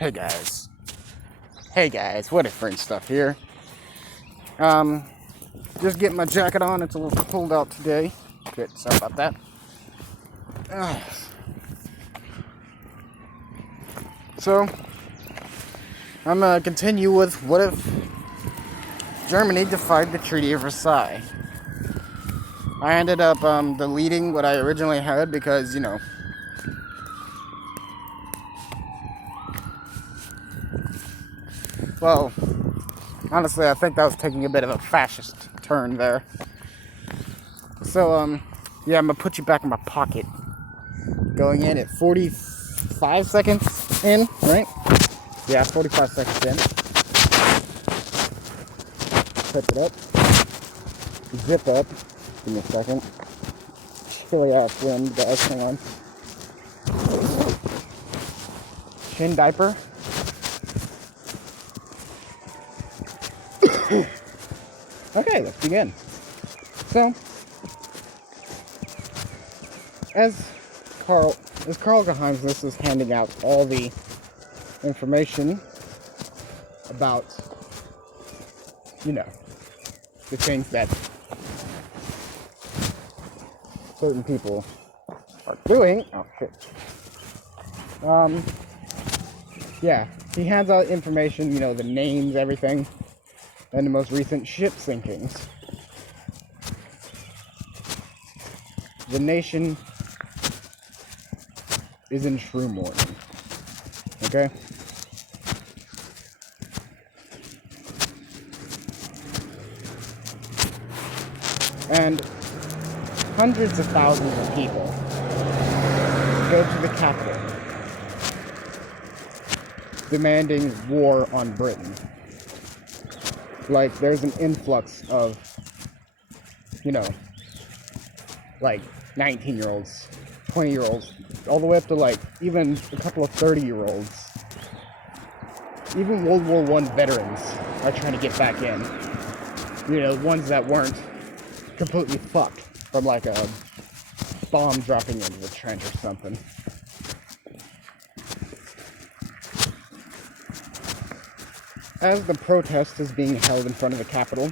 Hey guys. Hey guys, what different stuff here. Just getting my jacket on. It's a little cold out today. Good, sorry about that. So, I'm gonna continue with what if Germany defied the Treaty of Versailles. I ended up deleting what I originally had because, well, honestly, I think that was taking a bit of a fascist turn there. So, yeah, I'm gonna put you back in my pocket. Going in at 45 seconds in, right? Yeah, 45 seconds in. Put it up. Zip up. Give me a second. Chilly ass wind, guys. Hang on. Chin diaper. Okay, let's begin. So, as Carl Geheimnis is handing out all the information about, the things that certain people are doing. Oh shit. Yeah, he hands out information, the names, everything, and the most recent ship sinkings. The nation is in true mourning. Okay? And hundreds of thousands of people go to the capital demanding war on Britain. Like, there's an influx of, like 19-year-olds, 20-year-olds, all the way up to like even a couple of 30-year-olds. Even World War I veterans are trying to get back in. Ones that weren't completely fucked from like a bomb dropping into the trench or something. As the protest is being held in front of the Capitol,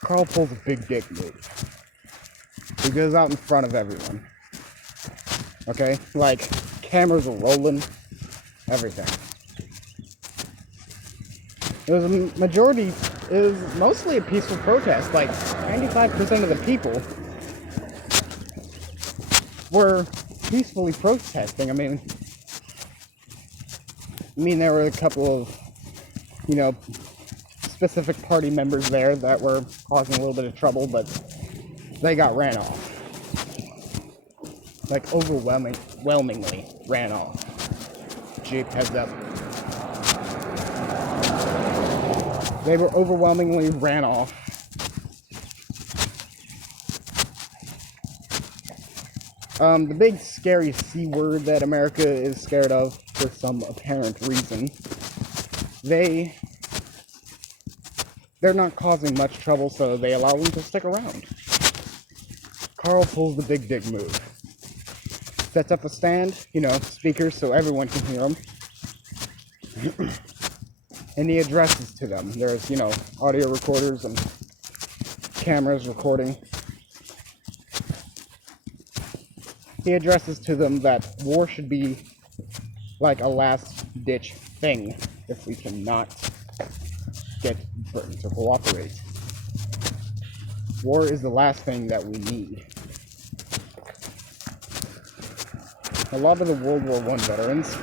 Carl pulls a big dick move. He goes out in front of everyone. Okay? Like, cameras are rolling, everything. It was mostly a peaceful protest. Like, 95% of the people were peacefully protesting. I mean, there were a couple of, specific party members there that were causing a little bit of trouble, but they got ran off. Like, overwhelmingly ran off. Jeep, heads up. They were overwhelmingly ran off. The big scary C word that America is scared of for some apparent reason, they're not causing much trouble, so they allow them to stick around. Carl pulls the big dick move. Sets up a stand, speakers so everyone can hear him. And he addresses to them. There's, audio recorders and cameras recording. He addresses to them that war should be like a last-ditch thing if we cannot get Britain to cooperate. War is the last thing that we need. A lot of the World War I veterans,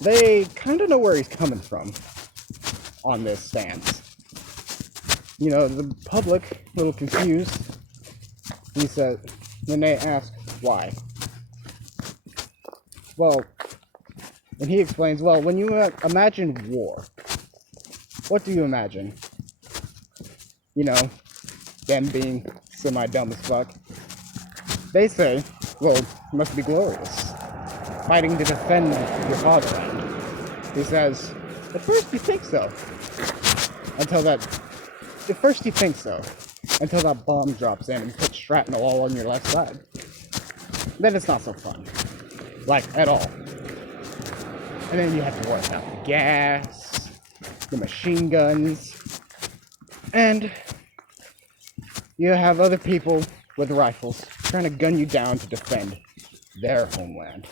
they kind of know where he's coming from on this stance. The public, a little confused. He said, when they ask why. Well, and he explains, well, when you imagine war, what do you imagine? Them being semi-dumb as fuck. They say, well, it must be glorious. Fighting to defend your fatherland. He says, at first you think so. Until that bomb drops in and puts shrapnel all on your left side. then it's not so fun. Like, at all. And then you have to worry about the gas, the machine guns, and you have other people with rifles trying to gun you down to defend their homeland.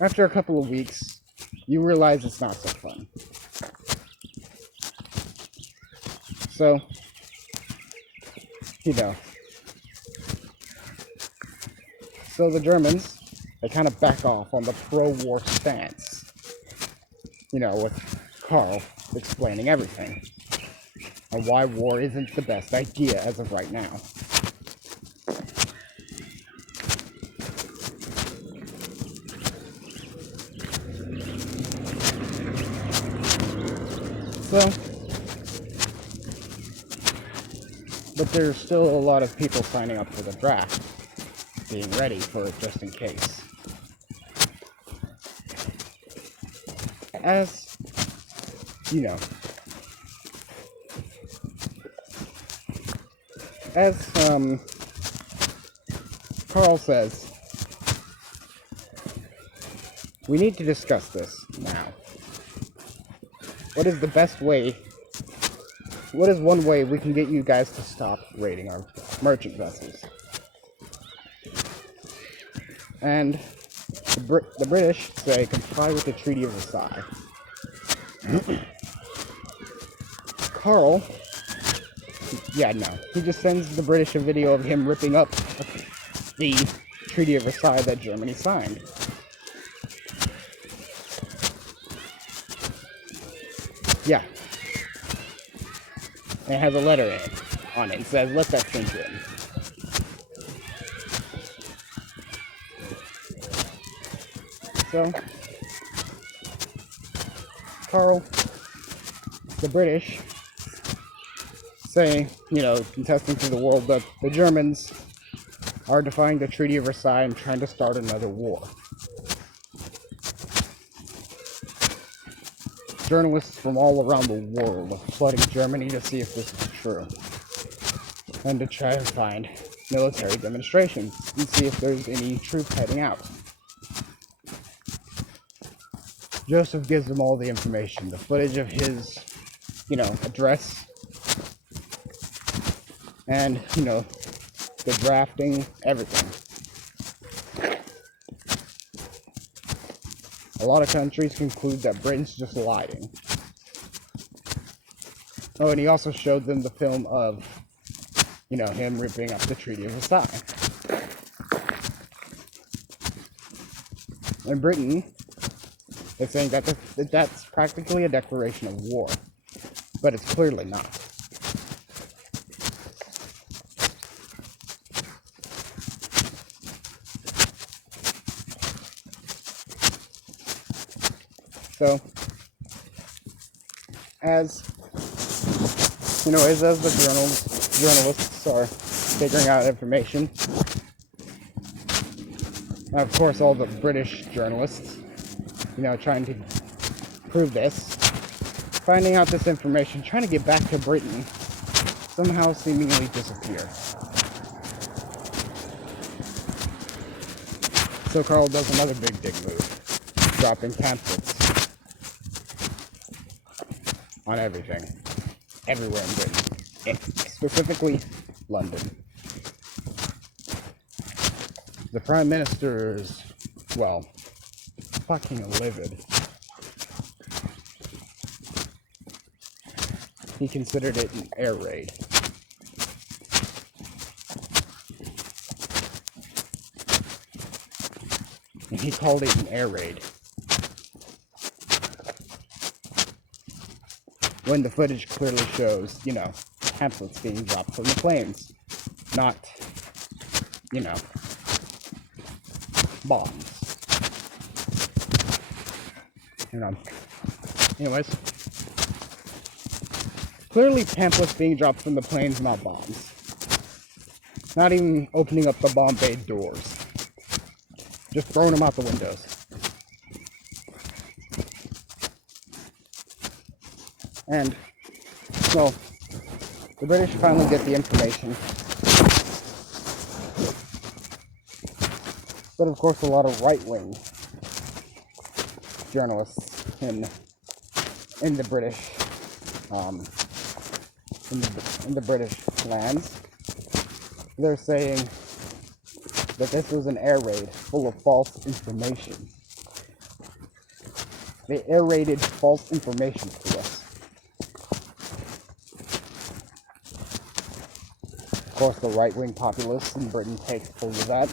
After a couple of weeks, you realize it's not so fun. So, you know. So the Germans, they kind of back off on the pro-war stance. You know, with Karl explaining everything. And why war isn't the best idea as of right now. So, but there's still a lot of people signing up for the draft, being ready for it just in case. As, you know, as Karl says, we need to discuss this now. What is the best way? What is one way we can get you guys to stop raiding our merchant vessels? And the British say comply with the Treaty of Versailles. Karl, yeah, no, he just sends the British a video of him ripping up the Treaty of Versailles that Germany signed. Yeah. And it has a letter in it, on it. It says, let that sink in. So, Karl, the British, say, you know, contesting to the world that the Germans are defying the Treaty of Versailles and trying to start another war. Journalists from all around the world are flooding Germany to see if this is true. And to try and find military demonstrations and see if there's any troops heading out. Joseph gives them all the information, the footage of his, you know, address, and, you know, the drafting, everything. A lot of countries conclude that Britain's just lying. Oh, and he also showed them the film of, you know, him ripping up the Treaty of Versailles. In Britain, they're saying that that's practically a declaration of war, but it's clearly not. So, as you know, as the journalists are figuring out information, and of course all the British journalists, you know, trying to prove this, finding out this information, trying to get back to Britain, somehow seemingly disappear. So Karl does another big dick move, dropping pamphlets on everything, everywhere in Britain, specifically London. The Prime Minister is, well, fucking livid. He considered it an air raid. And he called it an air raid. When the footage clearly shows, you know, pamphlets being dropped from the planes, not, you know, bombs. You know. Anyways, clearly pamphlets being dropped from the planes, not bombs. Not even opening up the bomb bay doors. Just throwing them out the windows. And, well, the British finally get the information But of course, a lot of right-wing journalists in the British in the British lands, they're saying that this was an air raid full of false information. They air raided false information to us. Of course, the right-wing populists in Britain take hold of that.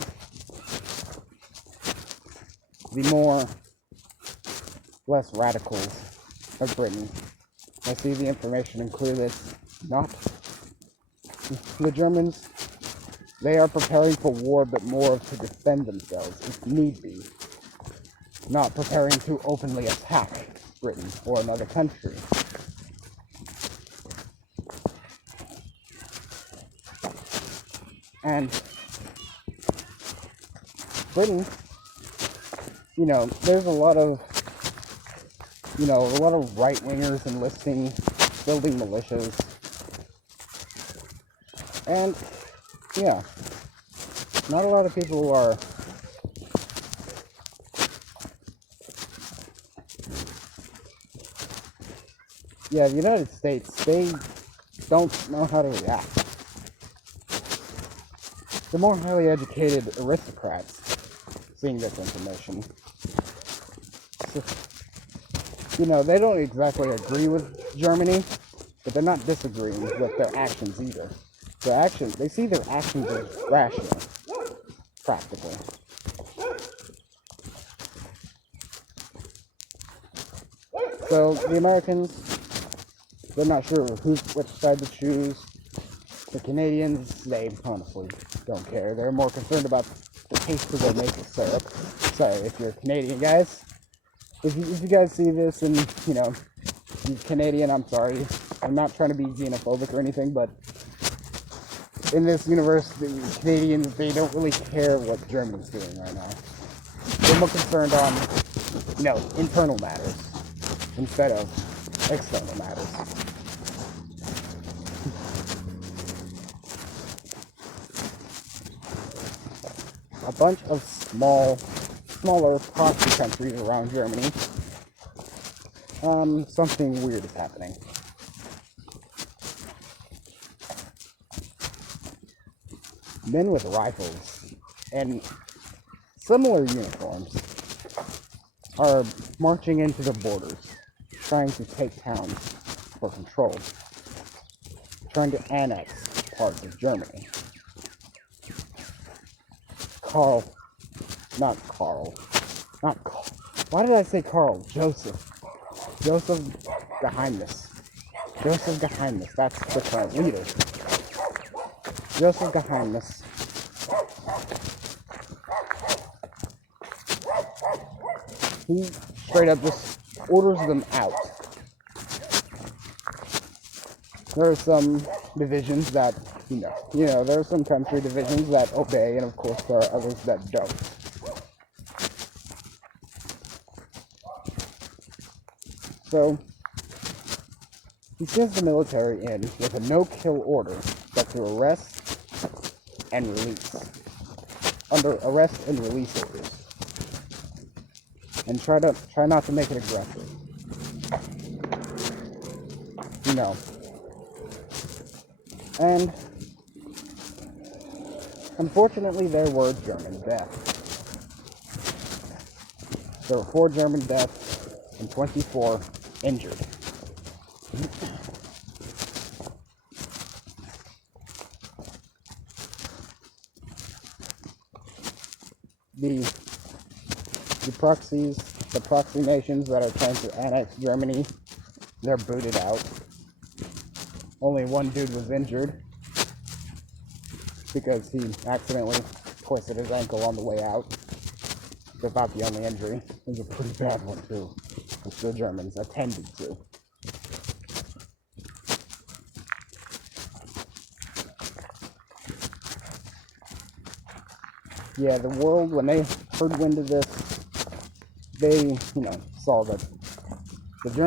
The less radicals of Britain, I see the information and clear this. Not the Germans. They are preparing for war, but more to defend themselves if need be. Not preparing to openly attack Britain or another country. And Britain, there's a lot of right-wingers enlisting, building militias. And, yeah, not a lot of people are the United States, they don't know how to react. The more highly educated aristocrats seeing this information, so, they don't exactly agree with Germany, but they're not disagreeing with their actions either. They see their actions as rational, practically. So the Americans, they're not sure which side to choose. The Canadians, they honestly don't care. They're more concerned about the taste of their maple syrup. Sorry, if you're Canadian, guys. If you guys see this and, you're Canadian, I'm sorry. I'm not trying to be xenophobic or anything, but in this universe, the Canadians, they don't really care what Germany's doing right now. They're more concerned on, internal matters instead of external matters. A bunch of smaller proxy countries around Germany, something weird is happening. Men with rifles and similar uniforms are marching into the borders, trying to take towns for control, trying to annex parts of Germany. Why did I say Carl? Joseph Geheimnis. That's the current leader. Joseph Geheimnis. He straight up just orders them out. There are some divisions that, there are some country divisions that obey, and of course there are others that don't. So, he sends the military in with a no-kill order, but to arrest and release. Under arrest and release orders. And try not to make it aggressive. And unfortunately there were German deaths. There were 4 German deaths and 24 injured. The proxy nations that are trying to annex Germany, they're booted out. Only one dude was injured because he accidentally twisted his ankle on the way out. It's about the only injury. It was a pretty bad one too, which the Germans attended to. Yeah, the world, when they heard wind of this, they, saw that